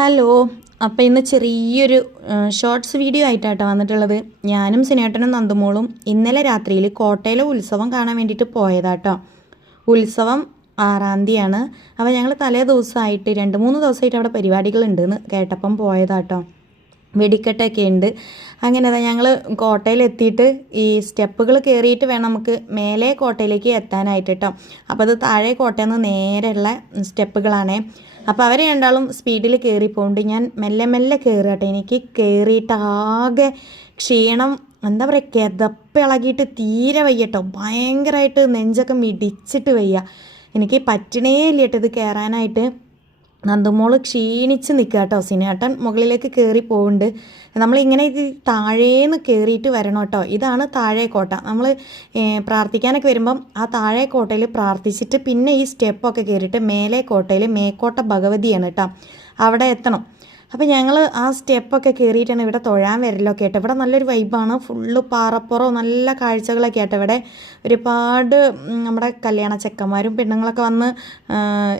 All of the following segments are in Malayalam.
ഹലോ. അപ്പോൾ ഇന്ന് ചെറിയൊരു ഷോർട്സ് വീഡിയോ ആയിട്ടാട്ടോ വന്നിട്ടുള്ളത്. ഞാനും സിനേട്ടനും നന്ദുമോളും ഇന്നലെ രാത്രിയിൽ കോട്ടയിലെ ഉത്സവം കാണാൻ വേണ്ടിയിട്ട് പോയതാട്ടോ. ഉത്സവം 6-ാം തീയതിയാണ്. അപ്പോൾ ഞങ്ങൾ തലേ ദിവസമായിട്ട് 2-3 ദിവസമായിട്ട് അവിടെ പരിപാടികളുണ്ടെന്ന് കേട്ടപ്പം പോയതാട്ടോ. വെടിക്കെട്ടൊക്കെ ഉണ്ട്. അങ്ങനെ ഞങ്ങൾ കോട്ടയിലെത്തിയിട്ട് ഈ സ്റ്റെപ്പുകൾ കയറിയിട്ട് വേണം നമുക്ക് മേലെ കോട്ടയിലേക്ക് എത്താനായിട്ട് കേട്ടോ. അപ്പോൾ അത് താഴെ കോട്ടയിൽ നിന്ന് നേരെയുള്ള സ്റ്റെപ്പുകളാണേ. അപ്പോൾ അവർ രണ്ടാളും സ്പീഡിൽ കയറിപ്പോണ്ട് ഞാൻ മെല്ലെ മെല്ലെ കയറുകട്ടെ. എനിക്ക് കയറിയിട്ട് ആകെ ക്ഷീണം, എന്താ പറയുക, കിതപ്പിളകിയിട്ട് തീരെ വയ്യ കേട്ടോ. ഭയങ്കരമായിട്ട് നെഞ്ചൊക്കെ മിടിച്ചിട്ട് വയ്യ. എനിക്ക് പറ്റണേ ഇല്ല കേട്ടോ ഇത് കയറാനായിട്ട്. നന്ദുമോൾ ക്ഷീണിച്ച് നിൽക്കുക കേട്ടോ. സിനേട്ടൻ മുകളിലേക്ക് കയറി പോകുന്നുണ്ട്. നമ്മളിങ്ങനെ ഇത് താഴേന്ന് കയറിയിട്ട് വരണം കേട്ടോ. ഇതാണ് താഴെ കോട്ട. നമ്മൾ പ്രാർത്ഥിക്കാനൊക്കെ വരുമ്പം ആ താഴെ കോട്ടയിൽ പ്രാർത്ഥിച്ചിട്ട് പിന്നെ ഈ സ്റ്റെപ്പൊക്കെ കയറിയിട്ട് മേലെ കോട്ടയിൽ മേക്കോട്ട ഭഗവതിയാണ് കേട്ടോ, അവിടെ എത്തണം. അപ്പോൾ ഞങ്ങൾ ആ സ്റ്റെപ്പൊക്കെ കയറിയിട്ടാണ് ഇവിടെ തൊഴാൻ വരലൊക്കെ കേട്ടോ. ഇവിടെ നല്ലൊരു വൈബാണ്, ഫുള്ള് പാറപ്പുറവും നല്ല കാഴ്ചകളൊക്കെ ആട്ടോ. ഇവിടെ ഒരുപാട് നമ്മുടെ കല്യാണ ചെക്കന്മാരും പെണ്ണുങ്ങളൊക്കെ വന്ന്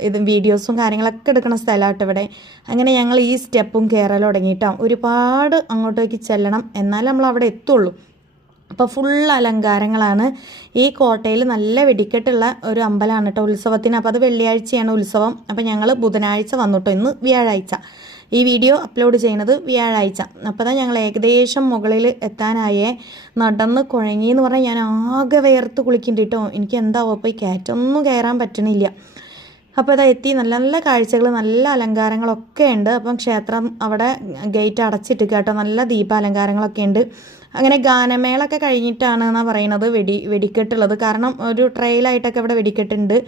ഇത് വീഡിയോസും കാര്യങ്ങളൊക്കെ എടുക്കുന്ന സ്ഥലമാട്ടോ ഇവിടെ. അങ്ങനെ ഞങ്ങൾ ഈ സ്റ്റെപ്പും കയറൽ തുടങ്ങിയിട്ടോ. ഒരുപാട് അങ്ങോട്ടേക്ക് ചെല്ലണം, എന്നാലും നമ്മൾ അവിടെ എത്തുള്ളൂ. അപ്പോൾ ഫുൾ അലങ്കാരങ്ങളാണ്. ഈ കോട്ടയിൽ നല്ല വെടിക്കെട്ടുള്ള ഒരു അമ്പലമാണ് കേട്ടോ ഉത്സവത്തിന്. അപ്പോൾ അത് വെള്ളിയാഴ്ചയാണ് ഉത്സവം. അപ്പോൾ ഞങ്ങൾ ബുധനാഴ്ച വന്നിട്ടോ, ഇന്ന് വ്യാഴാഴ്ച. ഈ വീഡിയോ അപ്ലോഡ് ചെയ്യുന്നത് വ്യാഴാഴ്ച. അപ്പോൾ തന്നെ ഞങ്ങൾ ഏകദേശം മുകളിൽ എത്താനായേ. നടന്ന് കുഴങ്ങിയെന്ന് പറഞ്ഞാൽ ഞാൻ ആകെ വേർത്ത് കുളിക്കുന്നുണ്ട് കേട്ടോ. എനിക്ക് എന്താവും അപ്പോൾ ഈ കയറ്റൊന്നും കയറാൻ പറ്റണില്ല. അപ്പോൾ ഇതാ എത്തി. നല്ല നല്ല കാഴ്ചകൾ, നല്ല അലങ്കാരങ്ങളൊക്കെ ഉണ്ട്. അപ്പം ക്ഷേത്രം അവിടെ ഗേറ്റ് അടച്ചിട്ട് കേട്ടോ. നല്ല ദീപാലങ്കാരങ്ങളൊക്കെ ഉണ്ട്. അങ്ങനെ ഗാനമേളൊക്കെ കഴിഞ്ഞിട്ടാണ് എന്നാണ് പറയുന്നത് വെടിക്കെട്ടുള്ളത്. കാരണം ഒരു ട്രെയിലായിട്ടൊക്കെ ഇവിടെ വെടിക്കെട്ടുണ്ട്.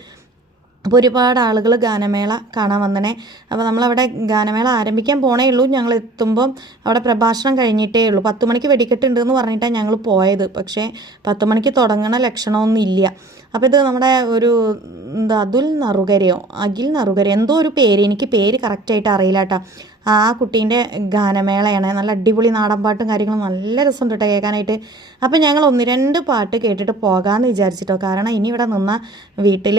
അപ്പോൾ ഒരുപാട് ആളുകൾ ഗാനമേള കാണാൻ വന്നനെ. അപ്പോൾ നമ്മളവിടെ ഗാനമേള ആരംഭിക്കാൻ പോണേ ഉള്ളൂ. ഞങ്ങൾ എത്തുമ്പം അവിടെ പ്രഭാഷണം കഴിഞ്ഞിട്ടേ ഉള്ളൂ. 10 മണിക്ക് വെടിക്കെട്ടുണ്ടെന്ന് പറഞ്ഞിട്ടാണ് ഞങ്ങൾ പോയത്. പക്ഷേ 10 മണിക്ക് തുടങ്ങണ ലക്ഷണമൊന്നും ഇല്ല. അപ്പോൾ ഇത് നമ്മുടെ ഒരു അഖിൽ നറുകരയോ എന്തോ ഒരു പേര്, എനിക്ക് പേര് കറക്റ്റായിട്ട് അറിയില്ല കേട്ടോ. ആ കുട്ടീൻ്റെ ഗാനമേളയാണ്. നല്ല അടിപൊളി നാടൻ പാട്ടും കാര്യങ്ങളും നല്ല രസമുണ്ട് കേട്ടോ കേൾക്കാനായിട്ട്. അപ്പോൾ ഞങ്ങൾ 1-2 പാട്ട് കേട്ടിട്ട് പോകാമെന്ന് വിചാരിച്ചിട്ടോ. കാരണം ഇനി ഇവിടെ നിന്നാൽ വീട്ടിൽ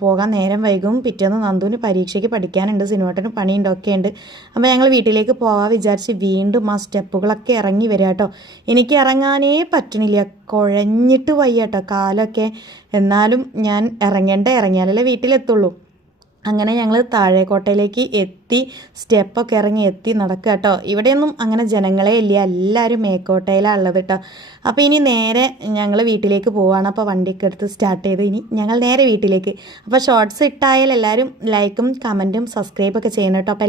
പോകാൻ നേരം വൈകും. പിറ്റേന്ന് നന്ദുവിന് പരീക്ഷയ്ക്ക് പഠിക്കാനുണ്ട്, സിനിമേട്ടന് പണിയുണ്ടൊക്കെ ഉണ്ട്. അപ്പോൾ ഞങ്ങൾ വീട്ടിലേക്ക് പോകാൻ വിചാരിച്ച് വീണ്ടും ആ സ്റ്റെപ്പുകളൊക്കെ ഇറങ്ങി വരിക കേട്ടോ. എനിക്ക് ഇറങ്ങാനേ പറ്റണില്ല, കുഴഞ്ഞിട്ട് വയ്യ കേട്ടോ കാലൊക്കെ. എന്നാലും ഞാൻ ഇറങ്ങിയാലല്ലേ വീട്ടിലെത്തുള്ളൂ. അങ്ങനെ ഞങ്ങൾ താഴേക്കോട്ടയിലേക്ക് എത്തി, സ്റ്റെപ്പൊക്കെ ഇറങ്ങി എത്തി നടക്കുക കേട്ടോ. ഇവിടെയൊന്നും അങ്ങനെ ജനങ്ങളെ ഇല്ല, എല്ലാവരും മേക്കോട്ടയിലാണ് ഉള്ളത് കേട്ടോ. അപ്പോൾ ഇനി നേരെ ഞങ്ങൾ വീട്ടിലേക്ക് പോവുകയാണ്. അപ്പോൾ വണ്ടിയൊക്കെ എടുത്ത് സ്റ്റാർട്ട് ചെയ്ത് ഇനി ഞങ്ങൾ നേരെ വീട്ടിലേക്ക്. അപ്പോൾ ഷോർട്സ് ഇട്ടായാൽ എല്ലാവരും ലൈക്കും കമൻറ്റും സബ്സ്ക്രൈബൊക്കെ ചെയ്യണം കേട്ടോ. അപ്പോൾ